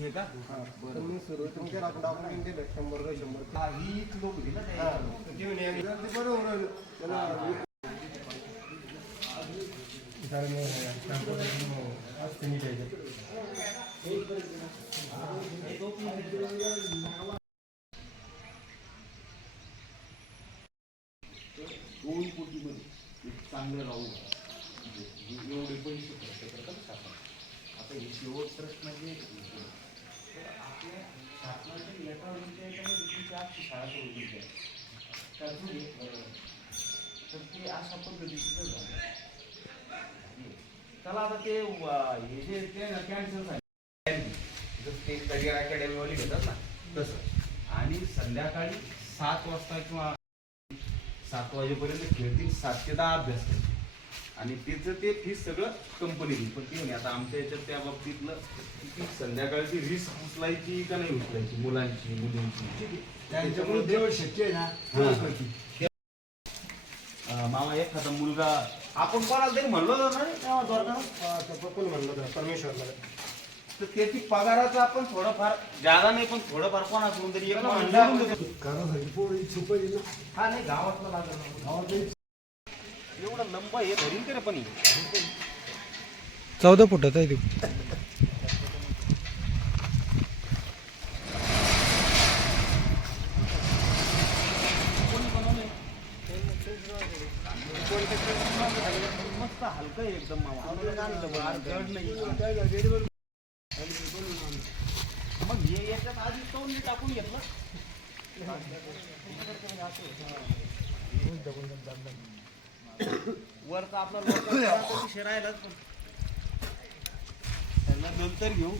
हे. का तर मी सुरुवातीला केला आपण डॉक्युमेंट दिलं शंभर का शंभर हा, ही लोक हा, त्या तर ते म्हणे, "आणि ते बरोबर आहे." त्याला- कारण, अं, ट्रान्सपोर्टेशन असते नीट याच्यात. दोन कोटीमध्ये एक चांगलं राहू म्हणजे एवढे पैसे खर्च करतात आता हे शेवट प्रश्न जे तर आपल्या आजची शाळा सुरू केली आहे त्यातून एक, तर ते अशा पद्धतीचं झालं त्याला आता ते हे जे ते कॅन्सल झाले जसं ते करिअर अकॅडमीवाले घेतात ना तसं आणि संध्याकाळी सात वाजता किंवा सात वाजेपर्यंत खेळतील सात ते दहा अभ्यास करतील आणि त्याचं ते फीस सगळं कंपनी देईल पण ते आता आमच्या याच्यात त्या बाबतीतलं की ती संध्याकाळची रिस्क उचलायची का नाही उचलायची मुलांची मुलींची? त्यांच्याकडून जेवढ शक्य आहे ना तेवढंच करतील. अं, मामा एखादा मुलगा आपण कोणाला तरी म्हणलो होतो ना रे तेव्हा द्वारकाला? हा, म्हणलं होतं परमेश्वरला. तर त्याची पगाराचं आपण थोडंफार जादा नाही पण थोडंफार कोणाकडून तरी एक म्हणलं पोळी ना. हा नाही गावातला लागत गावात एवढं लंब हे धरीन का रे पण हे? चौदा फुटाचा आहे तो. मस्त हलकं आहे एकदम मामा. मग हे याच्यात आधी तोंड टाकून घेतलं. वरचा आपला लोकांचा पण. त्यांना नंतर घेऊ.